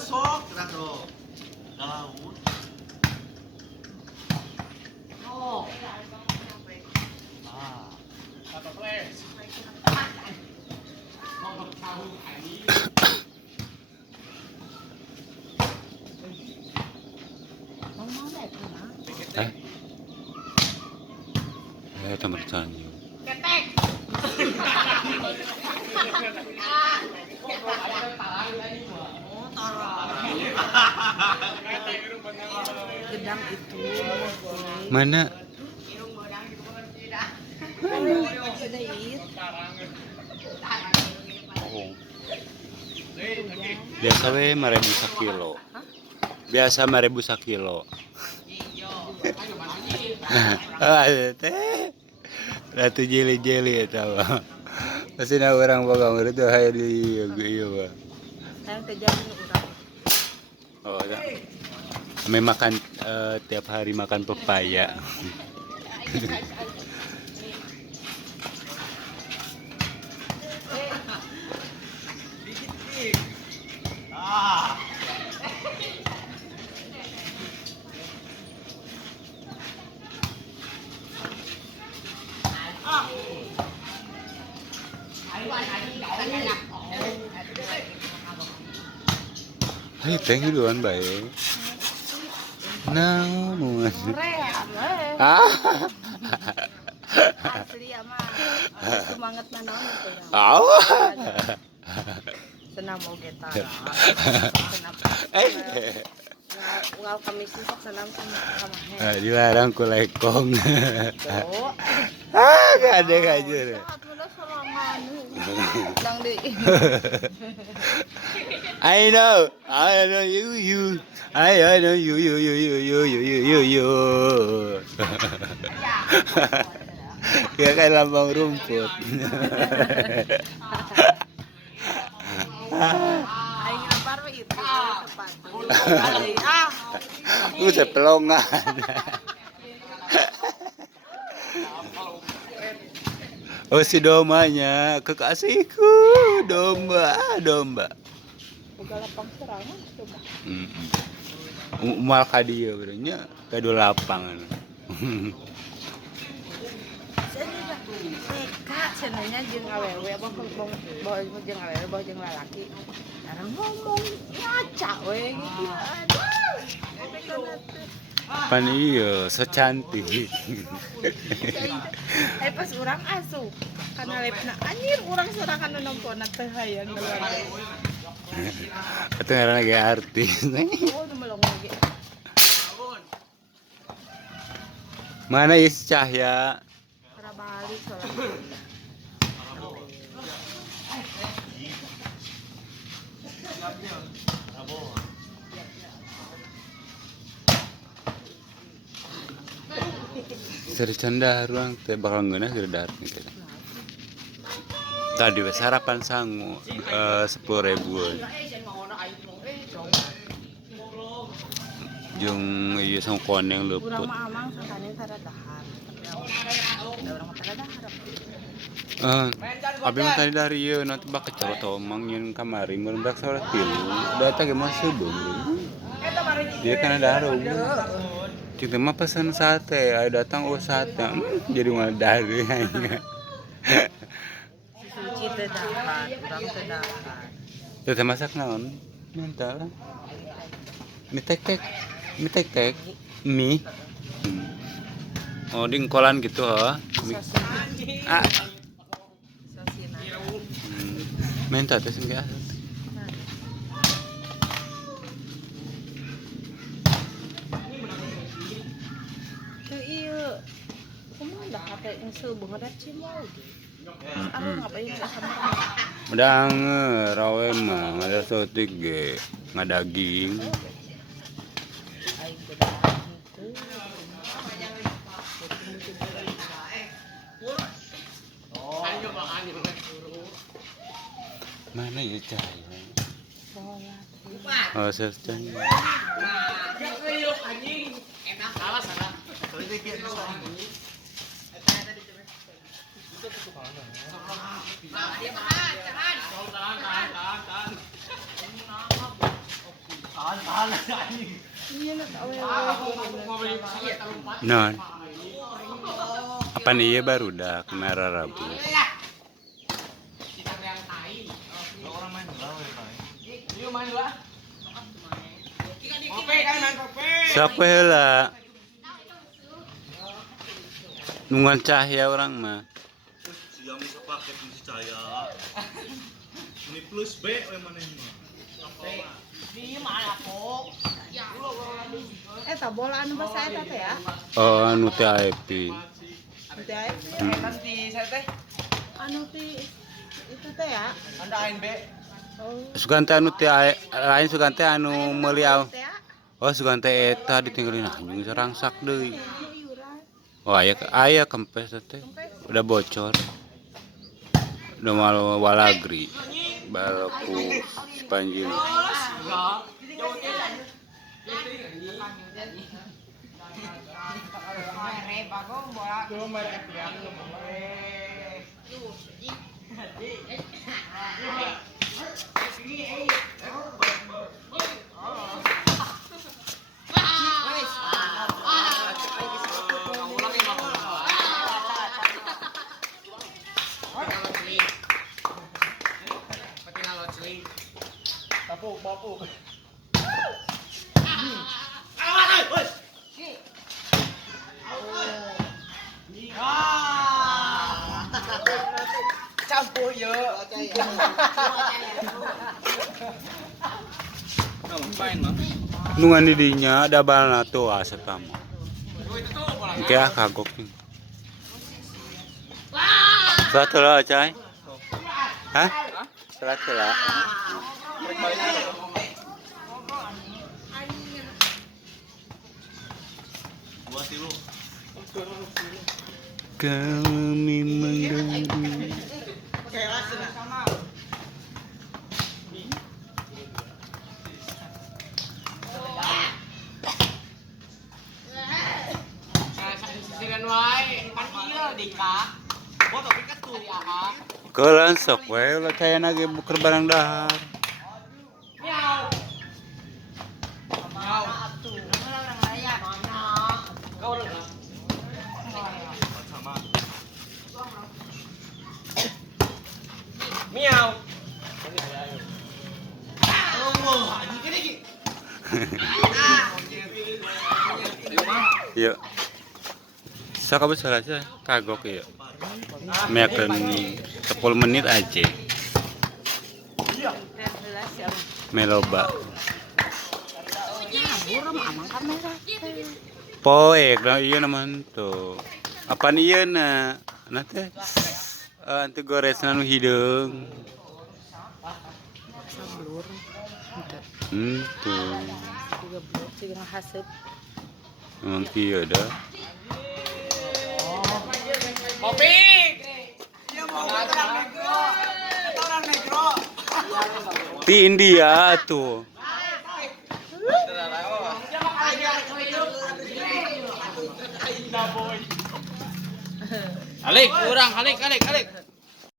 Sok, dong. Laut. Oh. Apa flash? Mau tahu ini. Teman sanyo. Ketek. Gedang itu. Mana? Oh. Biasa we 5.000 sakilo. Biasa 5.000 sakilo. Ah, teh. Ratu jeli-jeli eta mah. Pasti na orang bagang itu hayang di ieu mah. Saya kejam urang. Oh, ya. Kami makan tiap hari makan pepaya. Hai teh duluan bae. Namun. Ah. Asli ya mah. Semangat naon itu ya. Senam oge tara. Senam. Ugal kami sisok senam sama he. Dilarang ku lekong. Tuh. Gak ada kajur. Dang di. I know you. I know you. Ya kayak lambang rumput. Aing lapar we itu sepatu. Sepelongan. Oh si domanya, kekasihku, domba. Boga lapang serangan coba. Umal ka dieu berenya kado lapangan. Teka cenanya jeung awewe bawa jeung awewe bawa jeung lalaki. Sekarang ngomong ngaca we gitu. Aduh. Pan ieu secantik. Pas urang asup kana lepna anjir urang sorangan nu nompona teh hayang keluar. Atuh ngaranna ge artis. Oh nu melong lagi. Mana Is Cahya? Para balik soalnya. Seri canda ruang teh bakal ngeunah keur dar gitu. Tadi we sarapan sangu 10.000. Jeung ieu sang koneng leupeut. Urang mah amang sakane saradahar. Da urang mah saradahar. Abi mah tadi dari ieu nanti bak kecolot omang nyeun kamari mun bak salat tilu. Da eta ge mah seubeung. Dia kan ada harum. Kita mah pesen sate, ayo datang sate. Jadi malah dari hanya. Suci teh dahar, urang teh dahar. Teh masak naon? Mental. Mie tek-tek. Mie. Oh, dingkolan gitu ha. Ah. Sosina. Menta teh sing biasa. Kumaha kate yang seubeung ada cimol ge. Anu ngapain ya sama. Medang rawe mah ada sotik ge, ngadaging. Aing teh dahar henteu. Mana ya Cahaya? Sholat. Oh, Cahaya. Enak salah. Tahan. Iya lah awewe. Non. Apa nih ya baru dah merah rabu. Kita yang tai. Orang main bola weh, Pak. Yuk main lah. Kopi kan main kopi. Siapa heula? Nungan cahaya orang mah. Siang bisa paket di cahaya. Ini plus B we mana ini mah. Di mana kok? Eta bola anu basa eta teh ya. Oh, anu teh AFP. Nanti aja. Nanti saya teh. Anu ti itu teh ya. Anda ANB. Oh. Sugante anu teh lain sugante anu meuli Teh ya. Oh, sugante eta ditinggalin anjing serangsak deui. Iuran. Oh, aya kempes teh. Udah bocor. Udah malu walagri. Balaku Panjin. Enggak. Papuk. Campur ya. Main mah. Nungan di dinya ada balana tuh asep kamu. Kayak kagok nih. Satu lah, Cai. Hah? Satu lah. Dua tilu. Kami mengganggu. Sisiran wae, kan ieu Dika. Gua tapi kan tuh ya. Keuleun sok we ulah taya nage buker barang dahar. Miau. Miau. Kau udah. Sama. Miau. Oh, anjing gini. Yuk. Sakabu salah kagok ya. Meakeun 10 menit aja. Meloba. Buram amang kamera. Poek lah iya naman tuh. Apaan iya na? Nanti antu gores nanu hidung. Sablur. Tuh. Juga blur juga haseup. Emang iya dah. Kopi. Dia mau orang negro. Di India tuh. Alik, kurang, alik.